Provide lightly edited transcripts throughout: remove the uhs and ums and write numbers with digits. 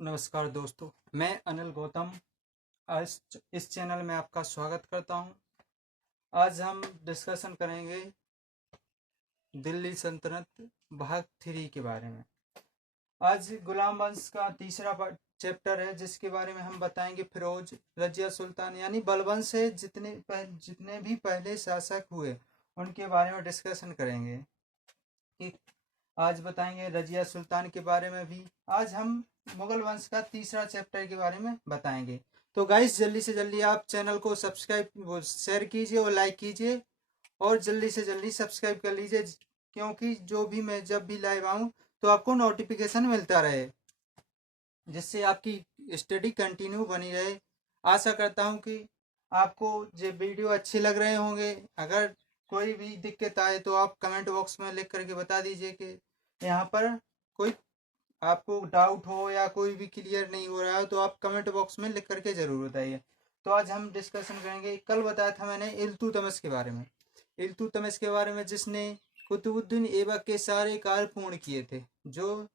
नमस्कार दोस्तों, मैं अनिल गौतम आज इस चैनल में आपका स्वागत करता हूं। आज हम डिस्कशन करेंगे दिल्ली सल्तनत भाग 3 के बारे में। आज गुलाम वंश का तीसरा चैप्टर है जिसके बारे में हम बताएंगे फिरोज, रजिया सुल्तान यानी बलबन से जितने भी पहले शासक हुए उनके बारे में डिस्कशन करेंगे। आज बताएंगे रजिया सुल्तान के बारे में भी। आज हम मुगल वंश का तीसरा चैप्टर के बारे में बताएंगे। तो गाइस जल्दी से जल्दी आप चैनल को सब्सक्राइब शेयर कीजिए और लाइक कीजिए और जल्दी से जल्दी सब्सक्राइब कर लीजिए, क्योंकि जो भी मैं जब भी लाइव आऊँ तो आपको नोटिफिकेशन मिलता रहे, जिससे आपकी स्टडी कंटिन्यू बनी रहे। आशा करता हूँ कि आपको ये वीडियो अच्छे लग रहे होंगे। अगर कोई भी दिक्कत आए तो आप कमेंट बॉक्स में लिख करके बता दीजिए कि यहाँ पर कोई आपको डाउट हो या कोई भी क्लियर नहीं हो रहा है तो आप कमेंट बॉक्स में लिख करके ज़रूर बताइए। तो आज हम डिस्कशन करेंगे। कल बताया था मैंने इल्तुतमिश के बारे में। इल्तुतमिश के बारे में जिसने कुतुबुद्दीन ऐबक के सारे कार्य पूर्ण किए थे, जो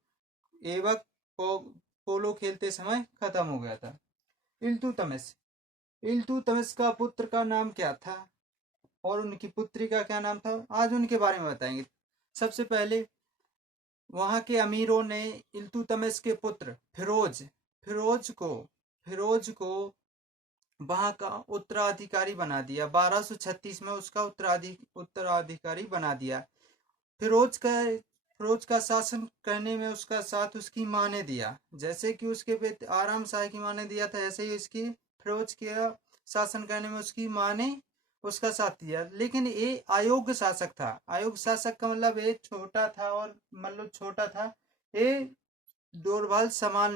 ऐबक पोलो खेलते समय खत्म हो गया था। इल्तुतमिश इल्तुतमिश का पुत्र का नाम क्या था और उनकी पुत्री का क्या नाम था, आज उनके बारे में बताएंगे। सबसे पहले वहां के अमीरों ने इल्तुतमिश के पुत्र फिरोज को वहां का उत्तराधिकारी बना दिया। 1236 में उसका उत्तराधिकारी बना दिया। फिरोज का शासन करने में उसका साथ उसकी माँ ने दिया। जैसे कि उसके बेटे आराम शाह की माँ ने दिया था, ऐसे ही इसकी फिरोज के शासन करने में उसकी माँ ने उसका साथ दिया। लेकिन ये अयोग्य शासक था। अयोग्य शासक का मतलब ये छोटा था, और मतलब छोटा था, ये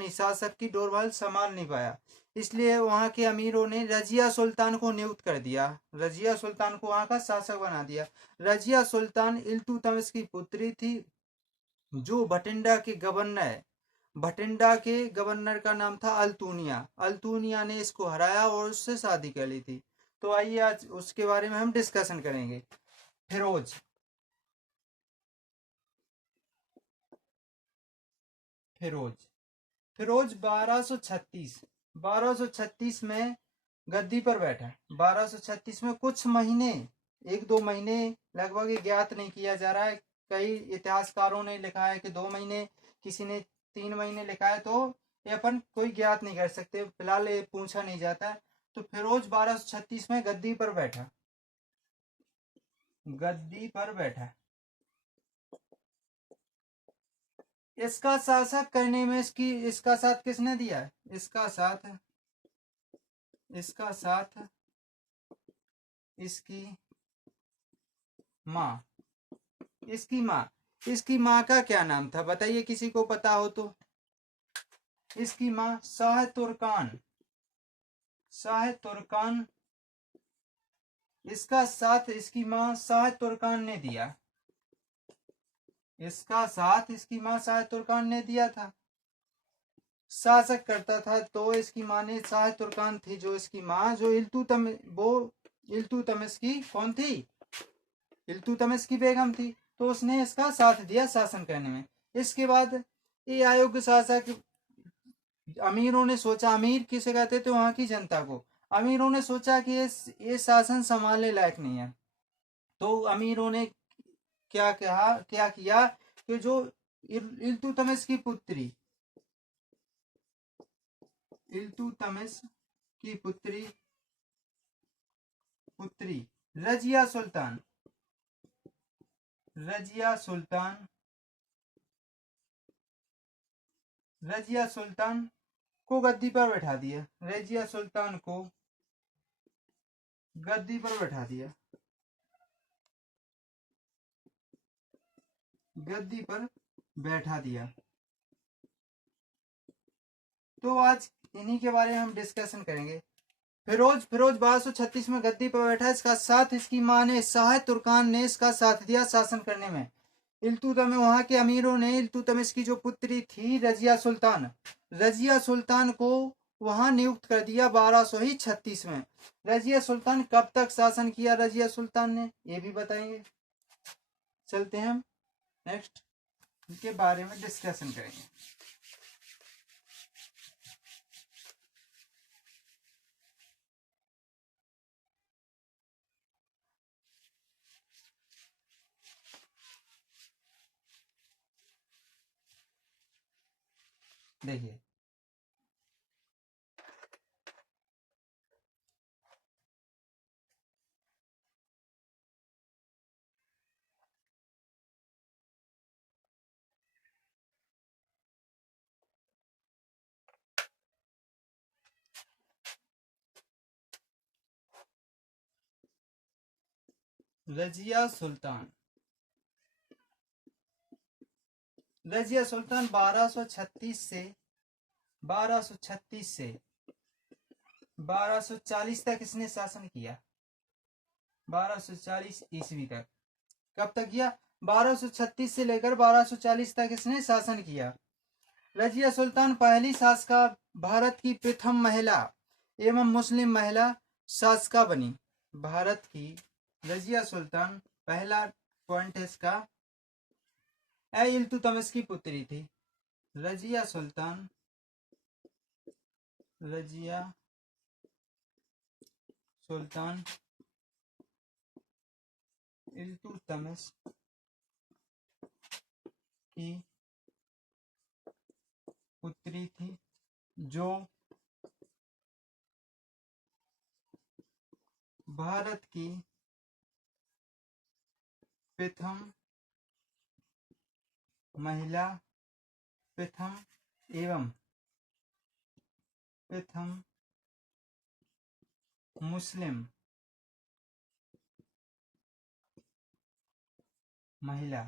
शासक की डोरभाल संभाल नहीं पाया। इसलिए वहां के अमीरों ने रजिया सुल्तान को नियुक्त कर दिया। रजिया सुल्तान को वहां का शासक बना दिया। रजिया सुल्तान इल्तुतमिश की पुत्री थी, जो भटिंडा के गवर्नर का नाम था अल्तुनिया ने इसको हराया और उससे शादी कर ली थी। तो आइए आज उसके बारे में हम डिस्कशन करेंगे। फिरोज फिरोज फिरोज 1236 में गद्दी पर बैठा। 1236 में कुछ महीने, 1-2 महीने लगभग ज्ञात नहीं किया जा रहा है। कई इतिहासकारों ने लिखा है कि 2 महीने, किसी ने 3 महीने लिखा है, तो ये अपन कोई ज्ञात नहीं कर सकते, फिलहाल ये पूछा नहीं जाता। तो फिरोज 1236 में गद्दी पर बैठा। इसका शासक करने में इसका साथ किसने दिया? इसका साथ इसकी माँ इसकी माँ का क्या नाम था, बताइए किसी को पता हो तो। इसकी माँ शाह तुर्कान। इसका साथ इसकी माँ शाह तुर्कान ने दिया। इसका साथ इसकी माँ शाह तुर्कान ने दिया था। शासक करता था तो इसकी माँ ने, शाह तुर्कान थी जो इसकी माँ, जो इल्तुतमिश की कौन थी? इल्तुतमिश की बेगम थी। तो उसने इसका साथ दिया शासन करने में। इसके बाद ये अयोग्य शासक, अमीरों ने सोचा, अमीर किसे कहते थे वहां की जनता को, अमीरों ने सोचा कि ये शासन संभालने लायक नहीं है। तो अमीरों ने क्या किया कि जो इल्तुतमिश की पुत्री रजिया सुल्तान रजिया सुल्तान को गद्दी पर बैठा दिया। रजिया सुल्तान को गद्दी पर बैठा दिया। गद्दी पर बैठा दिया। तो आज इन्हीं के बारे में हम डिस्कशन करेंगे। फिरोज 1236 में गद्दी पर बैठा। इसका साथ इसकी माँ ने, शाह तुर्कान ने इसका साथ दिया शासन करने में। इल्तुतमिश, वहां के अमीरों ने इल्तुतमिश की जो पुत्री थी रजिया सुल्तान को वहां नियुक्त कर दिया 1236 में। रजिया सुल्तान कब तक शासन किया रजिया सुल्तान ने, ये भी बताएंगे। चलते हैं हम नेक्स्ट के बारे में डिस्कशन करेंगे। देखिए रजिया सुल्तान। रजिया सुल्तान 1236 से 1240 तक इसने शासन किया। 1240 ईस्वी तक। कब तक किया? 1236 से लेकर 1240 तक इसने शासन किया। रजिया सुल्तान पहली शासका, भारत की प्रथम महिला एवं मुस्लिम महिला शासका बनी। भारत की रजिया सुल्तान, पहला पॉइंट है इसका, इल्तुतमिश की पुत्री थी। रजिया सुल्तान, रजिया सुल्तान इल्तुतमिश की पुत्री थी, जो भारत की प्रथम महिला, प्रथम एवं प्रथम मुस्लिम महिला,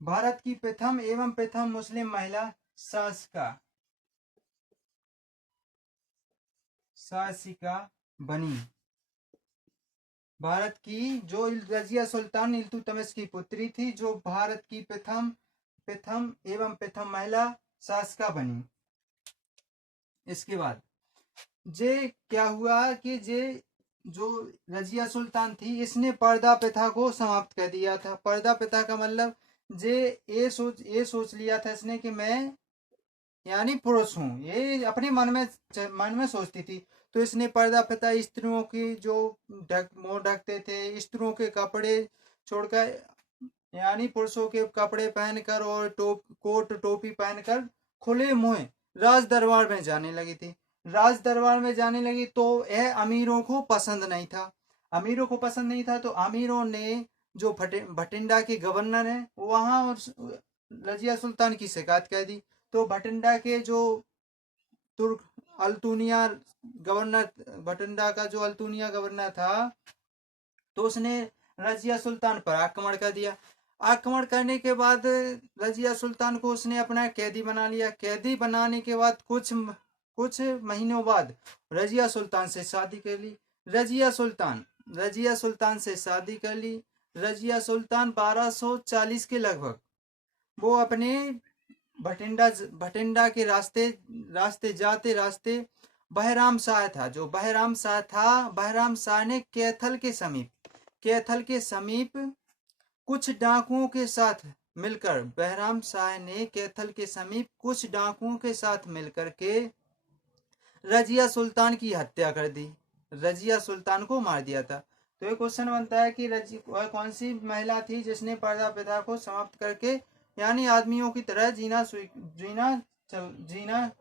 भारत की प्रथम एवं प्रथम मुस्लिम महिला शासिका बनी। भारत की जो रजिया सुल्तान इल्तुतमिश की पुत्री थी, जो भारत की प्रथम एवं प्रथम महिला शासिका बनी। इसके बाद जे क्या हुआ कि जे जो रजिया सुल्तान थी, इसने पर्दा प्रथा को समाप्त कर दिया था। पर्दा प्रथा का मतलब जे ये सोच लिया था इसने कि मैं यानी पुरुष हूँ, ये अपने मन में सोचती थी। तो इसने पर्दा प्रथा, स्त्रियों की जो मुंह ढकते थे, स्त्रियों के कपड़े छोड़कर यानी पुरुषों के कपड़े पहनकर और कोट टोपी पहनकर खुले मुंह राज दरबार में जाने लगी थी। राज दरबार में जाने लगी तो यह अमीरों को पसंद नहीं था। अमीरों को पसंद नहीं था तो अमीरों ने जो भटिंडा के गवर्नर है वहां रजिया सुल्तान की शिकायत कर दी। तो भटिंडा के जो तुर्क अल्तुनिया गवर्नर, भटिंडा का जो अल्तुनिया गवर्नर था, तो उसने रजिया सुल्तान पर आक्रमण कर दिया। आक्रमण करने के बाद रजिया सुल्तान को उसने अपना कैदी बना लिया। कैदी बनाने के बाद कुछ महीनों बाद रजिया सुल्तान से शादी कर ली। रजिया सुल्तान से शादी कर ली। रजिया सुल्तान 1240 के लगभग वो अपने भटिंडा के रास्ते जाते रास्ते बहराम शाह था। जो बहराम शाह था, बहराम शाह ने कैथल के समीप कुछ डाकुओं के साथ मिलकर, बहराम शाह ने कैथल के समीप कुछ डाकुओं के साथ मिलकर के रजिया सुल्तान की हत्या कर दी। रजिया सुल्तान को मार दिया था। तो ये क्वेश्चन बनता है कि कौन सी महिला थी जिसने पर्दा प्रथा को समाप्त करके यानी आदमियों की तरह जीना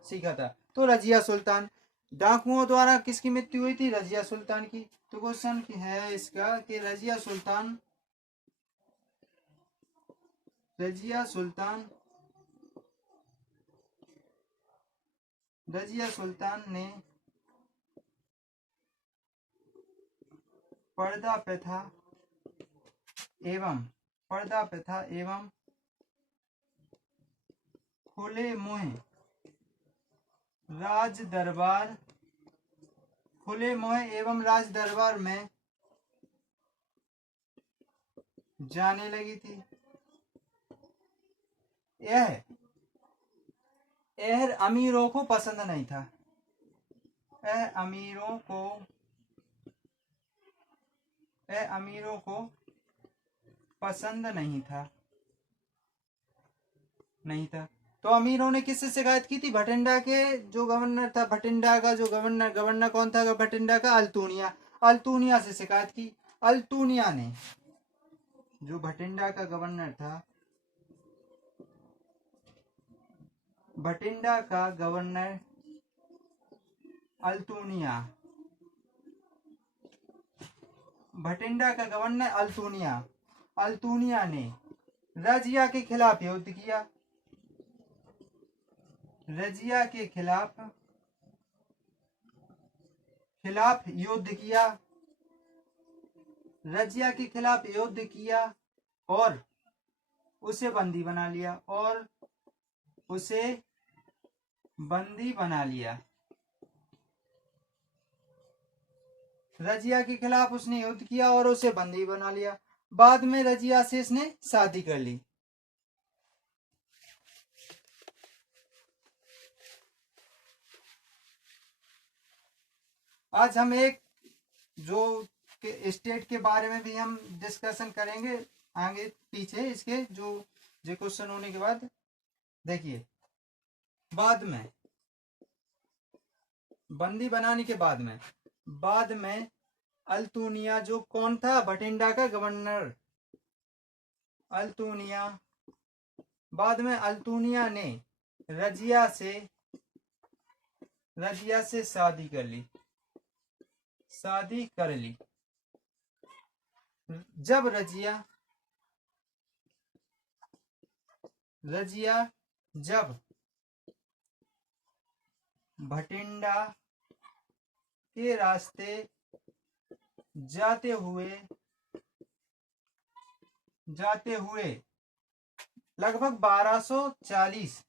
सीखा था? तो रजिया सुल्तान। डाकुओं द्वारा किसकी मृत्यु हुई थी? रजिया सुल्तान की। तो क्वेश्चन है इसका कि रजिया सुल्तान ने पर्दा प्रथा एवं खुले मुंह राज दरबार में जाने लगी थी। यह अमीरों को पसंद नहीं था। यह अमीरों को पसंद नहीं था। तो अमीरों ने किससे शिकायत की थी? भटिंडा के जो गवर्नर था, भटिंडा का जो गवर्नर कौन था भटिंडा का? अल्तुनिया से शिकायत की। अल्तुनिया ने, जो भटिंडा का गवर्नर था, भटिंडा का गवर्नर अल्तूनिया, भटिंडा का गवर्नर अल्तूनिया, अल्तूनिया ने रजिया के खिलाफ युद्ध किया, रजिया के खिलाफ युद्ध किया, रजिया के खिलाफ युद्ध किया और उसे बंदी बना लिया, और उसे बंदी बना लिया। रजिया के खिलाफ उसने युद्ध किया और उसे बंदी बना लिया। बाद में रजिया से इसने शादी कर ली। आज हम एक जो स्टेट के बारे में भी हम डिस्कशन करेंगे आगे पीछे इसके जो क्वेश्चन होने के बाद। देखिए, बाद में बंदी बनाने के बाद में अल्तूनिया, जो कौन था, भटिंडा का गवर्नर अल्तूनिया, बाद में अल्तूनिया ने रजिया से शादी कर ली। जब रजिया जब भटिंडा के रास्ते जाते हुए लगभग 1240,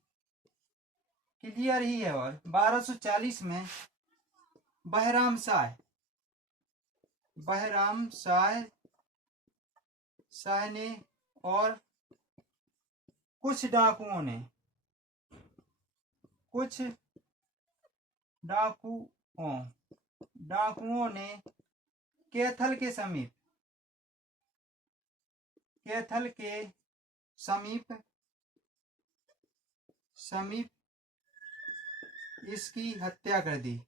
क्लियर ही है, और 1240 में बहराम शाह ने और कुछ डाकुओं ने कैथल के समीप इसकी हत्या कर दी।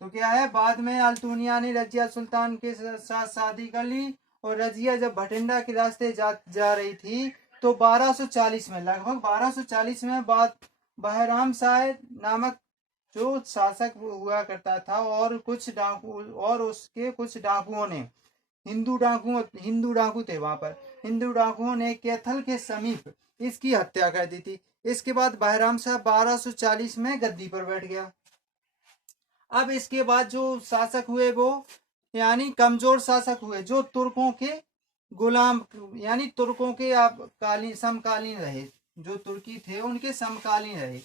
तो क्या है, बाद में अल्तूनिया ने रजिया सुल्तान के साथ शादी कर ली, और रजिया जब भटिंडा के रास्ते जा रही थी तो 1240 में, लगभग 1240 में, बाद बहराम शाह नामक जो शासक हुआ करता था और उसके कुछ डाकुओं ने, हिंदू डाकू थे वहां पर, हिंदू डाकुओं ने कैथल के समीप इसकी हत्या कर दी थी। इसके बाद बहराम शाह 1240 में गद्दी पर बैठ गया। अब इसके बाद जो शासक हुए वो यानी कमजोर शासक हुए, जो तुर्कों के गुलाम, यानी तुर्कों के समकालीन रहे, जो तुर्की थे उनके समकालीन रहे।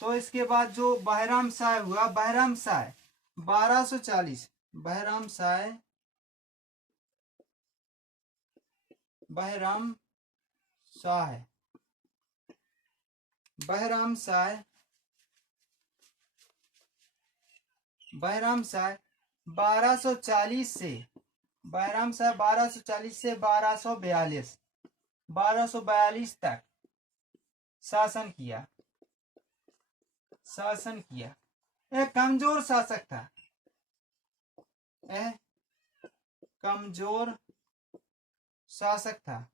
तो इसके बाद जो बहराम शाह हुआ, बहराम शाह 1240, बहराम शाह 1240 से 1242 तक शासन किया। एक कमजोर शासक था,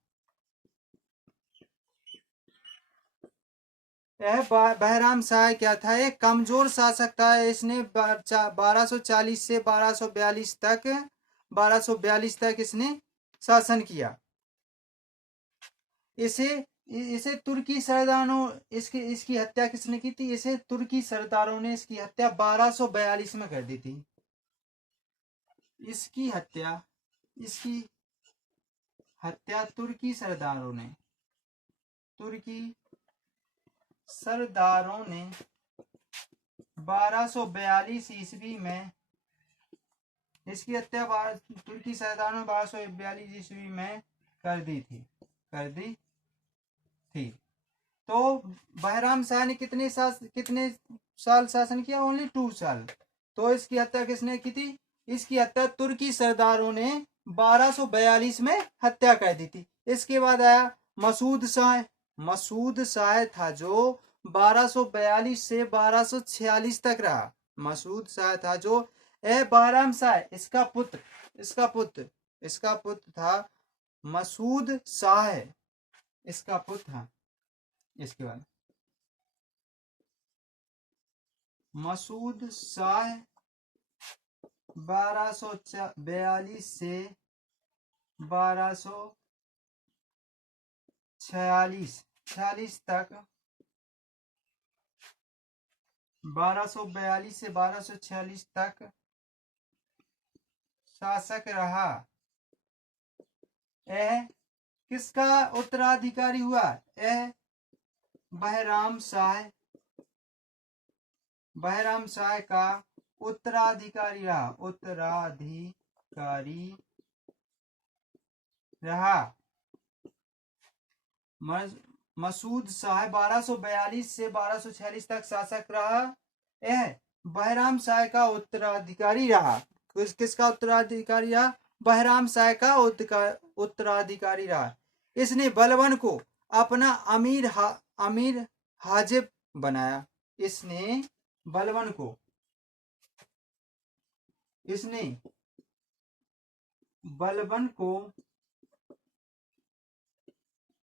बहराम शाह क्या था, एक कमजोर शासक था। इसने 1240 से 1242 तक इसने शासन किया। इसे तुर्की सरदारों, इसकी हत्या किसने की थी, इसे तुर्की सरदारों ने इसकी हत्या 1242 में कर दी थी। इसकी हत्या तुर्की सरदारों ने 1242 ईस्वी में, इसकी हत्या तुर्की सरदारों ने 1242 ईस्वी में कर दी थी। तो बहराम शाह ने कितने साल शासन किया, ओनली 2 साल। तो इसकी हत्या किसने की थी, इसकी हत्या तुर्की सरदारों ने 1242 में हत्या कर दी थी। इसके बाद आया मसूद शाह था, जो 1242 से 1246 तक रहा। मसूद शाह था जो बहराम शाह इसका पुत्र था मसूद शाह इसका पुत्र था। इसके बाद मसूद शाह 1242 से 1246 तक 1242 से 1246 तक शासक रहा। यह किसका उत्तराधिकारी हुआ? यह बहराम शाह का उत्तराधिकारी रहा। मसूद शाह 1242 से 1246 तक शासक रहा। यह बहराम शाह का उत्तराधिकारी रहा। किसका उत्तराधिकारी रहा? बहराम शाह का उत्तराधिकारी रहा। इसने बलबन को अपना अमीर हाजिब बनाया। इसने बलबन को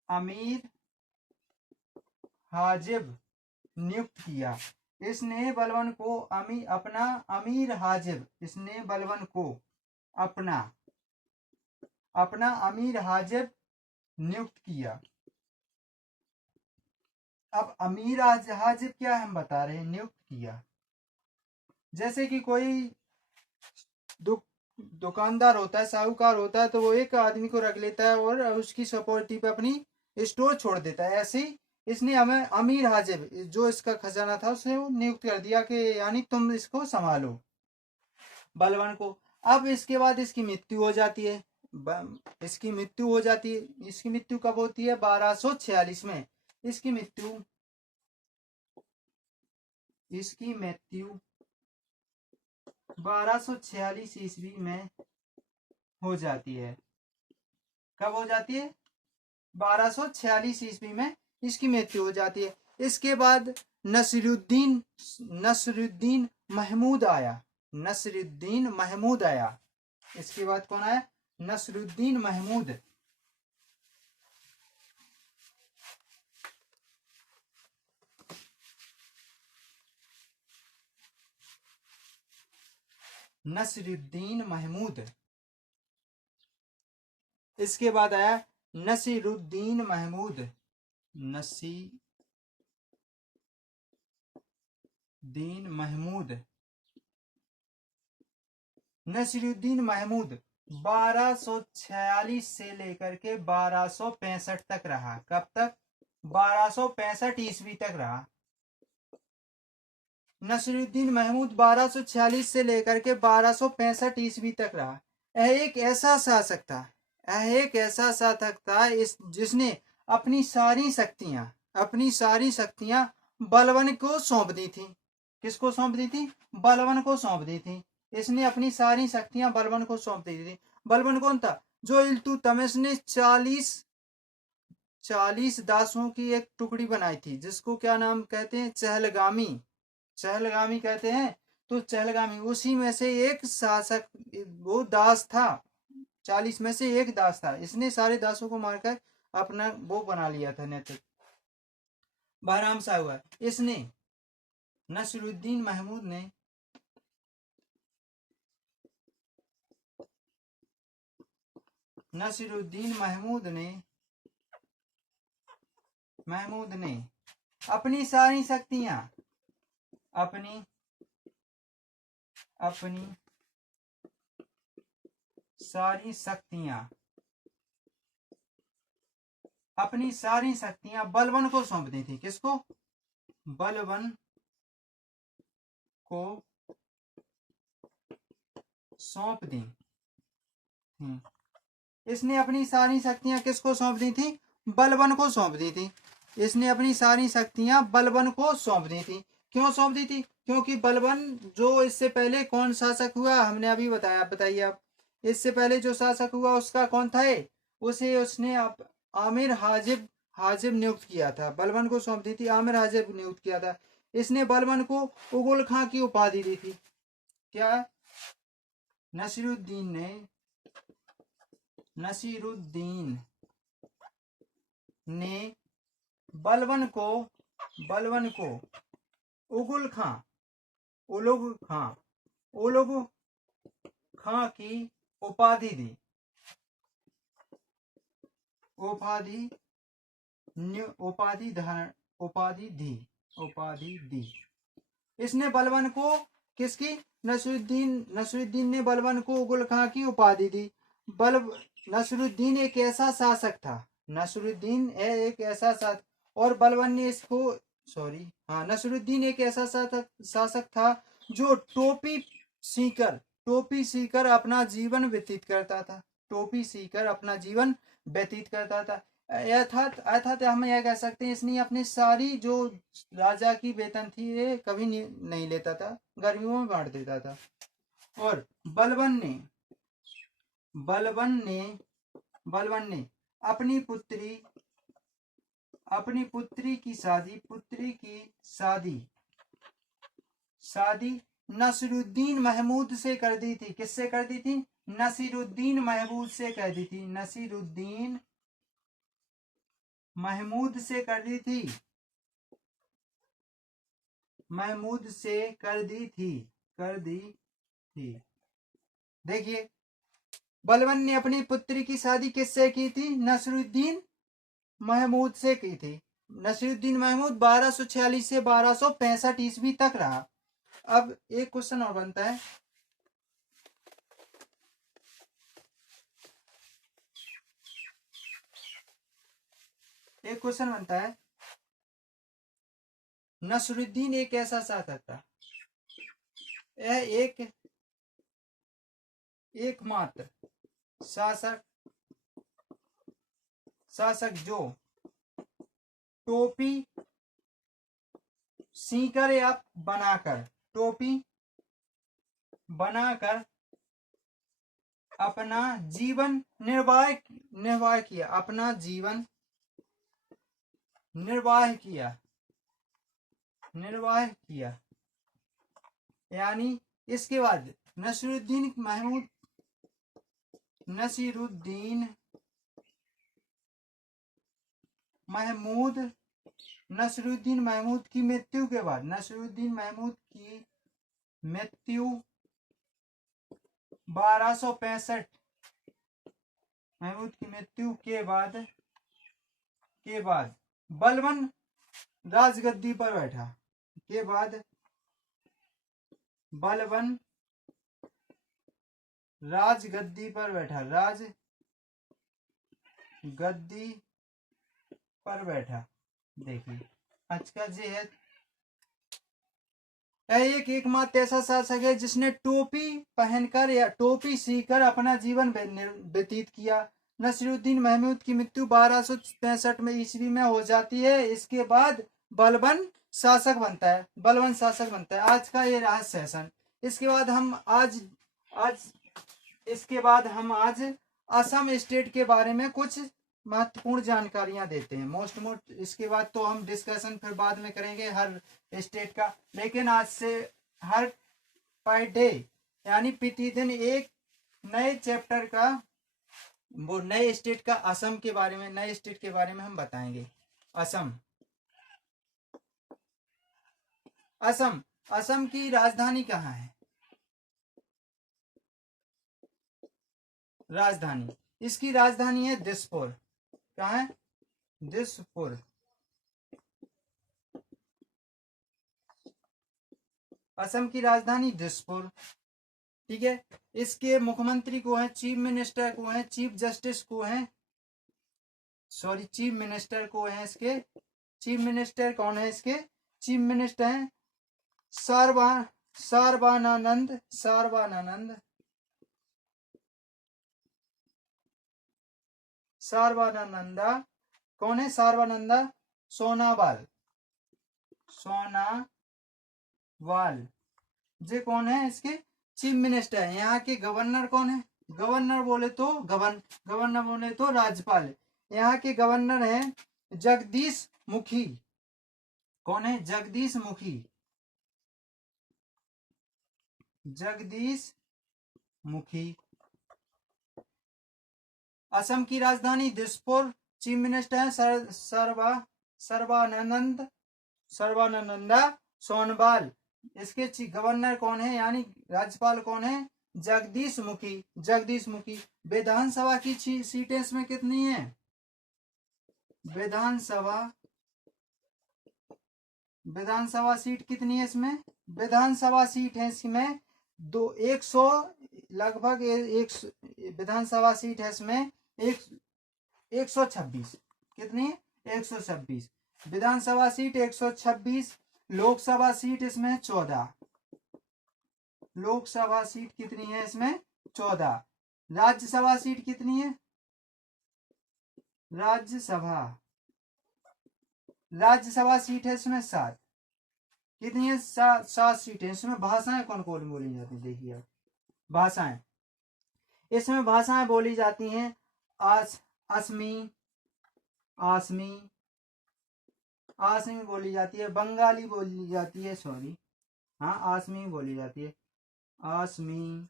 अमीर हाजिब नियुक्त किया। इसने बलबन को अपना अमीर हाजिब नियुक्त किया। अब अमीर हाजिब क्या हम बता रहे हैं? नियुक्त किया। जैसे कि कोई दुकानदार होता है, साहूकार होता है, तो वो एक आदमी को रख लेता है और उसकी सपोर्टी पे अपनी स्टोर छोड़ देता है। ऐसे ही इसने हमें अमीर हाजिब जो इसका खजाना था उसे नियुक्त कर दिया कि यानी तुम इसको संभालो, बलबन को। अब इसके बाद इसकी मृत्यु हो जाती है। इसकी मृत्यु कब होती है? 1246 में। इसकी मृत्यु 1246 ईस्वी में हो जाती है। कब हो जाती है? 1246 ईस्वी में इसकी मृत्यु हो जाती है। इसके बाद नसरुद्दीन महमूद आया। इसके बाद कौन आया? नसरुद्दीन महमूद। इसके बाद आया नसीरुद्दीन महमूद। नसीरुद्दीन महमूद 1246 से लेकर के 1265 तक रहा। कब तक? 1265 ईस्वी तक रहा। नसीरुद्दीन महमूद 1246 से लेकर के 1265 ईस्वी तक रहा। यह एक ऐसा शासक था जिसने अपनी सारी शक्तियां बलबन को सौंप दी थी। किसको सौंप दी थी? बलबन को सौंप दी थी। इसने अपनी सारी शक्तियां बलबन को सौंप दी थी। बलबन कौन था? जो इल्तुतमिश ने 40 दासों की एक टुकड़ी बनाई थी, जिसको क्या नाम कहते हैं? चहलगामी कहते हैं। तो चहलगामी उसी में से एक शासक, वो दास था। 40 में से एक दास था। इसने सारे दासों को मारकर अपना वो बना लिया था नेतृत्व। बहराम शाह हुआ। इसने नसरुद्दीन महमूद ने अपनी सारी शक्तियां बलबन को सौंप दी थी। किसको? बलबन को सौंप दी। इसने अपनी सारी शक्तियां किसको सौंप दी थी? बलबन को सौंप दी थी। इसने अपनी सारी शक्तियां बलबन को सौंप दी थी। क्यों सौंप दी थी? क्योंकि बलबन जो इससे पहले कौन शासक हुआ हमने अभी बताया। बताइए आप। इससे पहले जो शासक हुआ उसका कौन था? उसने आमिर हाजिब नियुक्त किया था। बलबन को सौंप दी थी, आमिर हाजिब नियुक्त किया था। इसने बलबन को उगुल खां की उपाधि दी थी। क्या? नसीरुद्दीन नसीरुद्दीन ने बलबन को उगुल खां की उपाधि दी। इसने बलबन को किसकी? नसरुद्दीन ने बलबन को उगुल खां की उपाधि दी। नसरुद्दीन एक ऐसा शासक था। नसरुद्दीन एक ऐसा शासक और बलबन ने इसको नसरुद्दीन एक ऐसा शासक था जो टोपी सीकर अपना जीवन व्यतीत करता था। अर्थात हम यह कह सकते हैं इसने अपनी सारी जो राजा की वेतन थी ये कभी नहीं लेता था, गर्मियों में बांट देता था। और बलबन ने अपनी पुत्री की शादी नसीरुद्दीन महमूद से कर दी थी। किससे कर दी थी? नसीरुद्दीन महमूद से कर दी थी। नसीरुद्दीन महमूद से कर दी थी। देखिए, बलबन ने अपनी पुत्री की शादी किससे की थी? नसीरुद्दीन महमूद से की थी। नसीरुद्दीन महमूद 1246 से 1265 ईस्वी तक रहा। अब एक क्वेश्चन और बनता है, नसरुद्दीन एक ऐसा शासक था, यह एकमात्र शासक जो टोपी सीकर या बनाकर अपना जीवन निर्वाह किया। यानी इसके बाद नसीरुद्दीन महमूद की मृत्यु के बाद 1265 महमूद की मृत्यु के बाद बलबन राजगद्दी पर बैठा। राजगद्दी पर बैठा। देखिए, आज का जी है एकमात्र ऐसा शासक है जिसने टोपी पहनकर या टोपी सीकर अपना जीवन व्यतीत किया। नसीरुद्दीन महमूद की मृत्यु 1265 में ईस्वी में हो जाती है। इसके बाद बलबन शासक बनता है। आज का ये रहा सेशन। इसके बाद हम आज असम स्टेट के बारे में कुछ महत्वपूर्ण जानकारियां देते हैं। इसके बाद तो हम डिस्कशन फिर बाद में करेंगे हर स्टेट का, लेकिन आज से हर पर डे यानी प्रतिदिन एक नए चैप्टर का नए स्टेट का नए स्टेट के बारे में हम बताएंगे। असम की राजधानी कहाँ है? इसकी राजधानी है दिसपुर। कहाँ है? दिसपुर। असम की राजधानी दिसपुर। ठीक है। इसके मुख्यमंत्री को है, चीफ मिनिस्टर को है, चीफ जस्टिस को है, चीफ मिनिस्टर को है। इसके चीफ मिनिस्टर कौन है? इसके चीफ मिनिस्टर हैं सर्बानंद कौन है? सर्बानंदा सोनोवाल जे कौन है? इसके चीफ मिनिस्टर है। यहाँ के गवर्नर कौन है? गवर्नर बोले तो राज्यपाल। यहाँ के गवर्नर हैं जगदीश मुखी। कौन है? जगदीश मुखी। असम की राजधानी दिसपुर। चीफ मिनिस्टर है सर्बानंदा सोनोवाल। इसके गवर्नर कौन है यानी राज्यपाल कौन है? जगदीश मुखी। जगदीश मुखी। विधानसभा की सीटें इसमें कितनी है? विधानसभा सीट कितनी है इसमें? विधानसभा सीट है इसमें 100 लगभग विधानसभा सीट है इसमें 126। कितनी? 126 विधानसभा सीट 126। लोकसभा सीट इसमें 14। लोकसभा सीट कितनी है इसमें? 14। राज्यसभा सीट कितनी है? राज्यसभा सीट है इसमें 7। कितनी है? 7 सीटें। इसमें भाषाएं कौन कौन बोली जाती है? देखिए आप, भाषाएं इसमें भाषाएं बोली जाती हैं असमी आसमी आसमी बोली जाती है। बंगाली बोली जाती है, सॉरी, हाँ आसमी बोली जाती है। आसमी,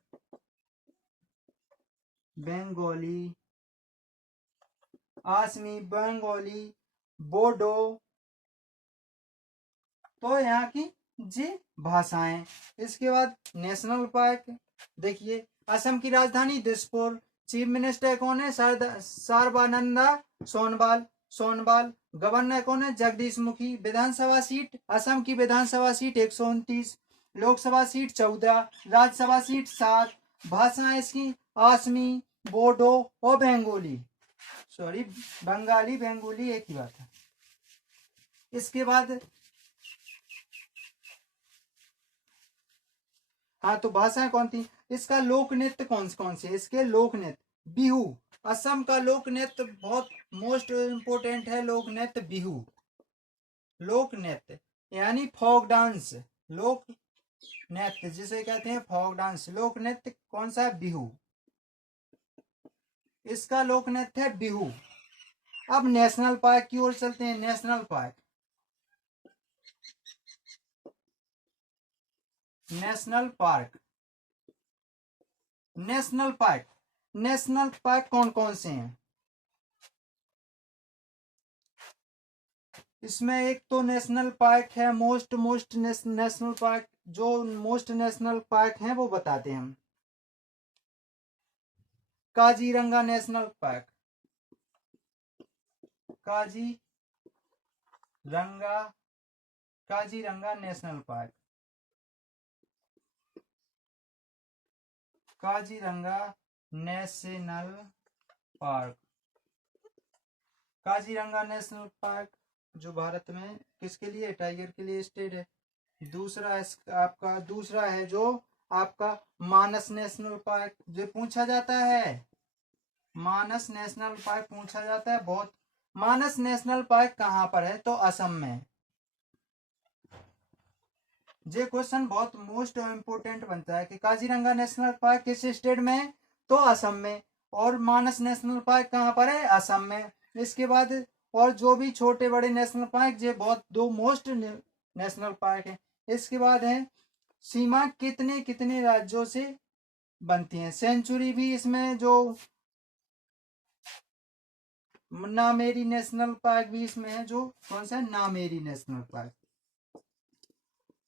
बंगाली, बोडो। तो यहाँ की जी भाषाएं। इसके बाद नेशनल पार्क देखिए, असम की राजधानी दिसपुर। चीफ मिनिस्टर कौन है? सर्बानंदा सोनोवाल। गवर्नर कौन है? जगदीश मुखी। विधानसभा सीट, असम की Vidhan Sabha seat 129। Lok Sabha seat 14। Rajya Sabha seat 7। भाषाएं इसकी आसमी, बोडो और बंगाली, सॉरी बंगाली बंगाली एक ही बात है। इसके बाद हाँ, तो भाषाएं कौन थी? इसका लोक नृत्य कौन से? इसके लोक नृत्य बिहू। असम का लोक नृत्य बहुत मोस्ट इम्पोर्टेंट है। लोक नृत्य बिहू। लोक नृत्य यानी फोक डांस। लोक नृत्य जिसे कहते हैं फोक डांस। लोक नृत्य कौन सा? बिहू। इसका लोक नृत्य है बिहू। अब नेशनल पार्क की ओर चलते हैं। नेशनल पार्क नेशनल पार्क कौन कौन से हैं? इसमें एक तो नेशनल पार्क है मोस्ट नेशनल पार्क। जो मोस्ट नेशनल पार्क हैं वो बताते हैं हम। Kaziranga national park. Kaziranga national park. Kaziranga national park. Kaziranga national park जो भारत में किसके लिए? टाइगर के लिए स्टेट है। दूसरा है जो आपका मानस नेशनल पार्क, जो पूछा जाता है। मानस नेशनल पार्क पूछा जाता है बहुत। मानस नेशनल पार्क कहाँ पर है? तो असम में। ये क्वेश्चन बहुत मोस्ट इम्पोर्टेंट बनता है कि काजीरंगा नेशनल पार्क किस स्टेट में है? तो असम में। और मानस नेशनल पार्क कहाँ पर है? असम में। इसके बाद और जो भी छोटे बड़े नेशनल पार्क, ये बहुत दो मोस्ट नेशनल पार्क है। इसके बाद है सीमा कितने कितने राज्यों से बनती है? सेंचुरी भी इसमें जो नामेरी नेशनल पार्क भी इसमें है। जो कौन सा? Nameri national park.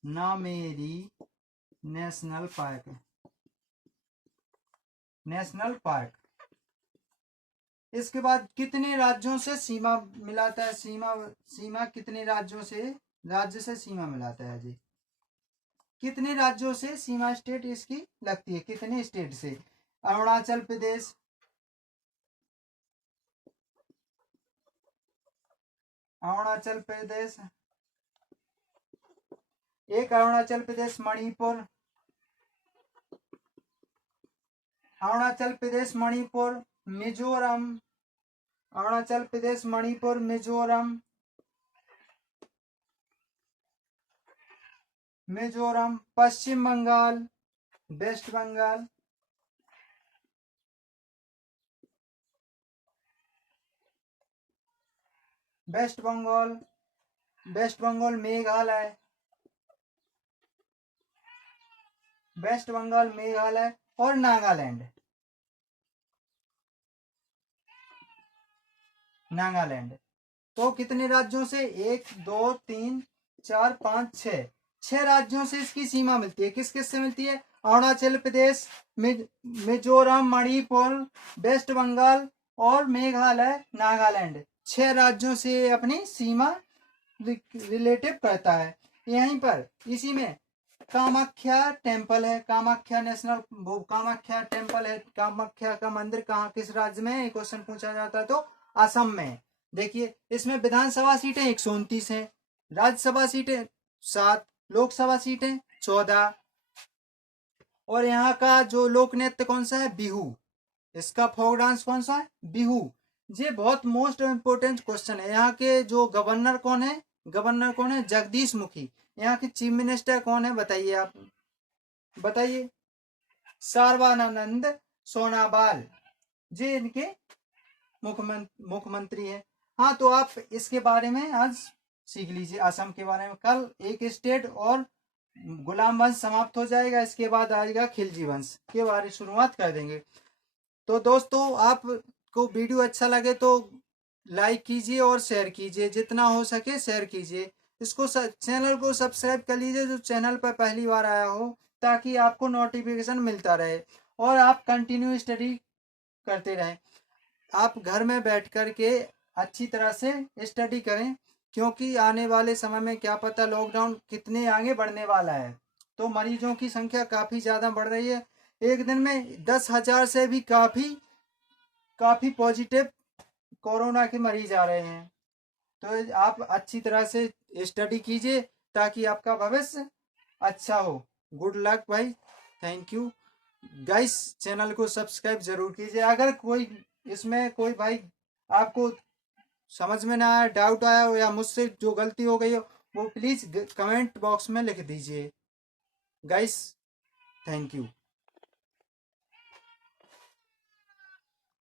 Nameri national park. इसके बाद कितने राज्यों से सीमा मिलाता है? सीमा कितने राज्य से सीमा मिलाता है जी? कितने राज्यों से सीमा स्टेट इसकी लगती है? कितने स्टेट से? अरुणाचल प्रदेश, एक अरुणाचल प्रदेश, मणिपुर, मिजोरम, मिजोरम, पश्चिम बंगाल, वेस्ट बंगाल, मेघालय और नागालैंड। नागालैंड। तो कितने राज्यों से? 1 2 3 4 5 6, 6 राज्यों से इसकी सीमा मिलती है। किस किस से मिलती है? अरुणाचल प्रदेश, मिजोरम, मणिपुर, वेस्ट बंगाल और मेघालय, नागालैंड, 6 राज्यों से अपनी सीमा रिलेटिव करता है। यहीं पर इसी में कामाख्या टेम्पल है, कामाख्या नेशनल, कामाख्या टेम्पल है। कामाख्या का मंदिर कहाँ, किस राज्य में है? क्वेश्चन पूछा जाता है तो असम में। देखिए इसमें विधानसभा सीटें 129 है, राज्यसभा सीटें 7, लोकसभा सीटें 14। और यहाँ का जो लोक नृत्य कौन सा है? बिहू। इसका फोक डांस कौन सा है? बिहू। ये बहुत मोस्ट इंपोर्टेंट क्वेश्चन है। यहाँ के जो गवर्नर कौन है? गवर्नर कौन है? जगदीश मुखी। यहाँ के चीफ मिनिस्टर कौन है? बताइए आप, बताइए। सर्बानंद सोनोवाल, ये इनके मुख्यमंत्री है। हाँ, तो आप इसके बारे में आज सीख लीजिए, असम के बारे में। कल एक स्टेट और गुलाम वंश समाप्त हो जाएगा, इसके बाद आएगा खिलजी वंश के बारे में शुरुआत कर देंगे। तो दोस्तों, आपको वीडियो अच्छा लगे तो लाइक कीजिए और शेयर कीजिए, जितना हो सके शेयर कीजिए। इसको चैनल को सब्सक्राइब कर लीजिए जो चैनल पर पहली बार आया हो, ताकि आपको नोटिफिकेशन मिलता रहे और आप कंटिन्यू स्टडी करते रहें। आप घर में बैठ कर के अच्छी तरह से स्टडी करें, क्योंकि आने वाले समय में क्या पता लॉकडाउन कितने आगे बढ़ने वाला है। तो मरीजों की संख्या काफ़ी ज़्यादा बढ़ रही है। एक दिन में 10,000 से भी काफ़ी पॉजिटिव कोरोना के मरीज आ रहे हैं। तो आप अच्छी तरह से स्टडी कीजिए ताकि आपका भविष्य अच्छा हो। गुड लक भाई, थैंक यू गाइस। चैनल को सब्सक्राइब जरूर कीजिए। अगर कोई इसमें कोई भाई आपको समझ में ना आया, डाउट आया हो, या मुझसे जो गलती हो गई हो, वो प्लीज़ कमेंट बॉक्स में लिख दीजिए गाइस। Thank you.